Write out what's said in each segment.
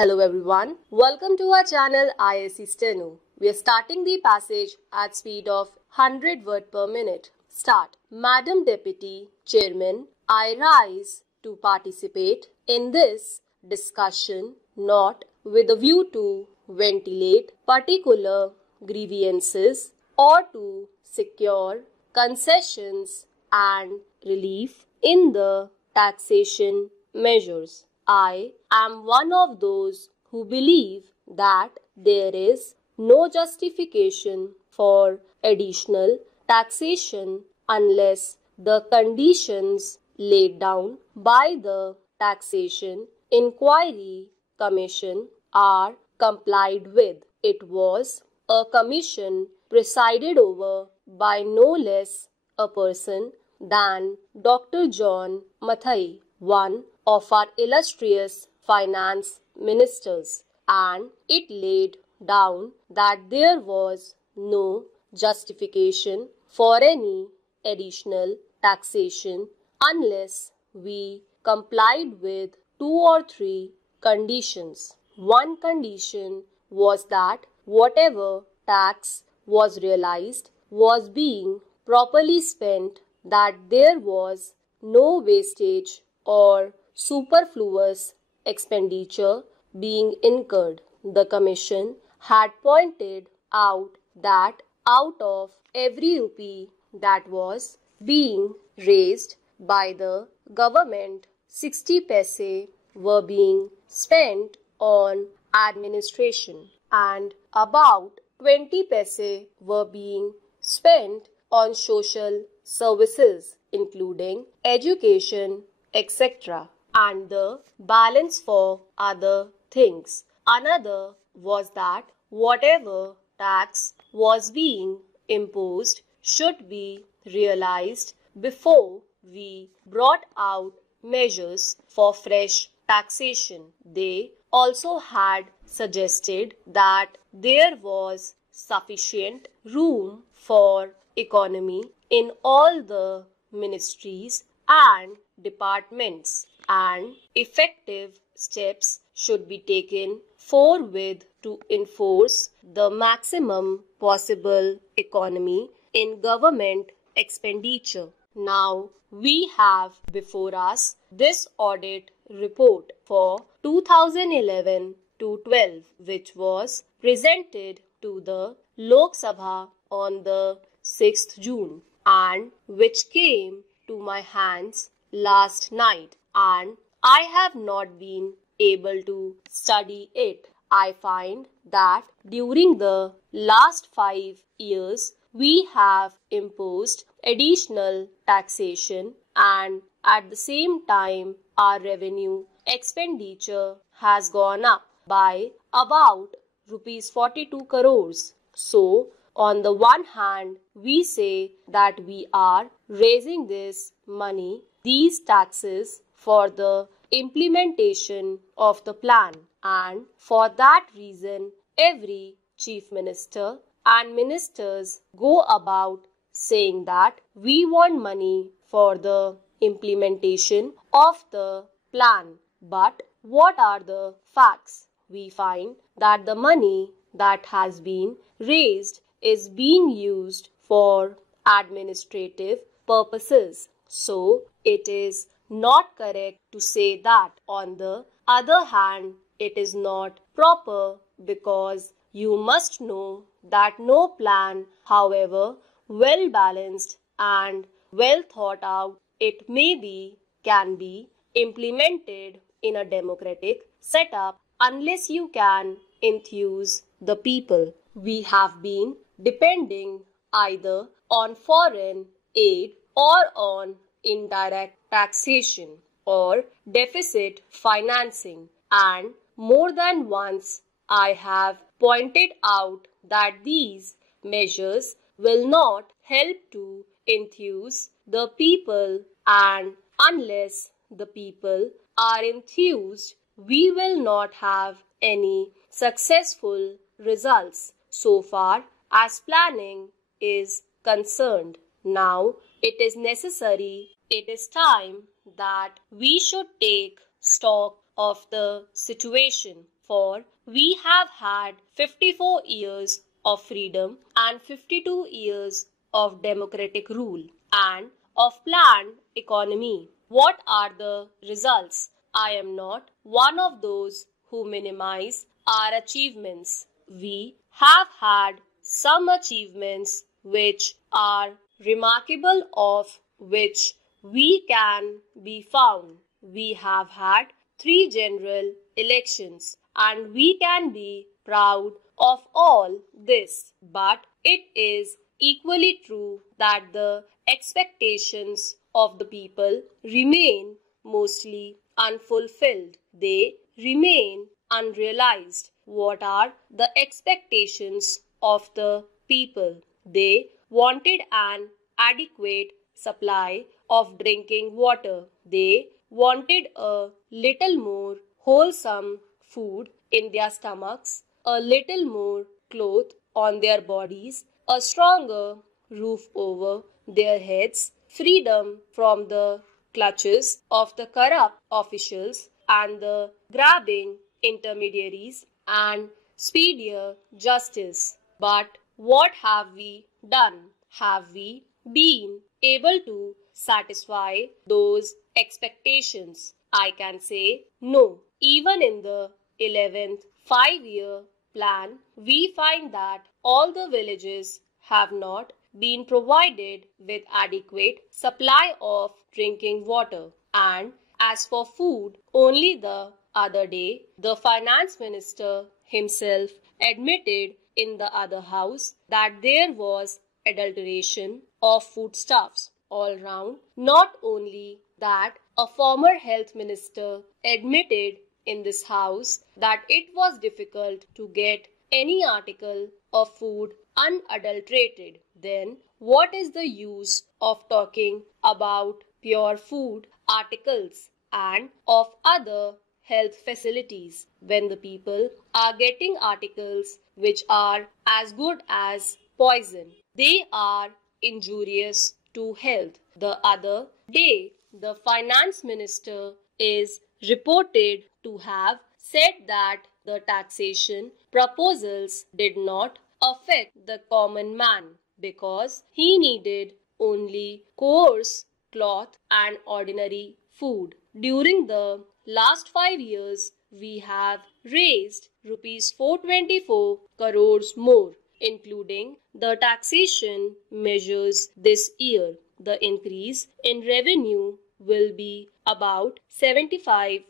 Hello everyone, welcome to our channel Isc Steno. We are starting the passage at speed of 100 words per minute. Start. Madam Deputy Chairman, I rise to participate in this discussion not with a view to ventilate particular grievances or to secure concessions and relief in the taxation measures. I am one of those who believe that there is no justification for additional taxation unless the conditions laid down by the Taxation Inquiry Commission are complied with. It was a commission presided over by no less a person than Dr. John Mathai, one of our illustrious finance ministers, and it laid down that there was no justification for any additional taxation unless we complied with 2 or 3 conditions. One condition was that whatever tax was realized was being properly spent, that there was no wastage or superfluous expenditure being incurred. The Commission had pointed out that out of every rupee that was being raised by the government, 60 paise were being spent on administration and about 20 paise were being spent on social services including education, etc., and the balance for other things. Another was that whatever tax was being imposed should be realized before we brought out measures for fresh taxation. They also had suggested that there was sufficient room for economy in all the ministries and departments, and effective steps should be taken forthwith to enforce the maximum possible economy in government expenditure. Now we have before us this audit report for 2011 to 12, which was presented to the Lok Sabha on the 6th June and which came to my hands last night, and I have not been able to study it. I find that during the last 5 years we have imposed additional taxation, and at the same time our revenue expenditure has gone up by about rupees 42 crores. So on the one hand, we say that we are raising this money, these taxes, for the implementation of the plan, and for that reason every chief minister and ministers go about saying that we want money for the implementation of the plan. But what are the facts? We find that the money that has been raised is being used for administrative purposes. So it is not correct to say that. On the other hand, it is not proper because you must know that no plan, however well balanced and well thought out it may be, can be implemented in a democratic setup unless you can enthuse the people. We have been depending either on foreign aid or on indirect taxation or deficit financing, and more than once I have pointed out that these measures will not help to enthuse the people, and unless the people are enthused, we will not have any successful results so far as planning is concerned. Now it is necessary, it is time that we should take stock of the situation, for we have had 54 years of freedom and 52 years of democratic rule and of planned economy. What are the results? I am not one of those who minimize our achievements. We have had some achievements which are remarkable, of which we can be found. We have had 3 general elections and we can be proud of all this. But it is equally true that the expectations of the people remain mostly unfulfilled. They remain unrealized. What are the expectations of the people? They wanted an adequate supply of drinking water. They wanted a little more wholesome food in their stomachs, a little more cloth on their bodies, a stronger roof over their heads, freedom from the clutches of the corrupt officials and the grabbing intermediaries, and speedier justice. But what have we done? Have we been able to satisfy those expectations? I can say no. Even in the 11th 5-year plan, we find that all the villages have not been provided with adequate supply of drinking water. And as for food, only the other day, the finance minister himself admitted in the other house that there was adulteration of foodstuffs all round. Not only that, a former health minister admitted in this house that it was difficult to get any article of food unadulterated. Then what is the use of talking about pure food articles and of other health facilities when the people are getting articles which are as good as poison? They are injurious to health. The other day, the finance minister is reported to have said that the taxation proposals did not affect the common man because he needed only coarse cloth and ordinary food. During the last 5 years, we have raised rupees 424 crores more, including the taxation measures this year. The increase in revenue will be about 75%.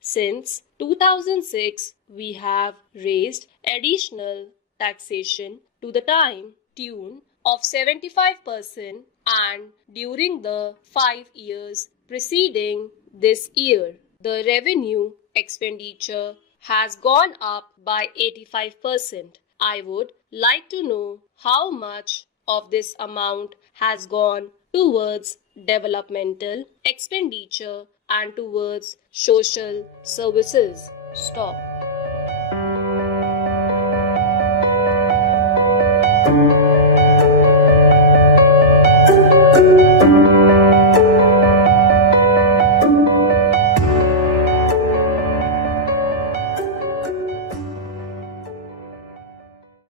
Since 2006, we have raised additional taxation to the tune of 75%, and during the 5 years preceding this year, the revenue expenditure has gone up by 85%. I would like to know how much of this amount has gone towards developmental expenditure and towards social services. Stop.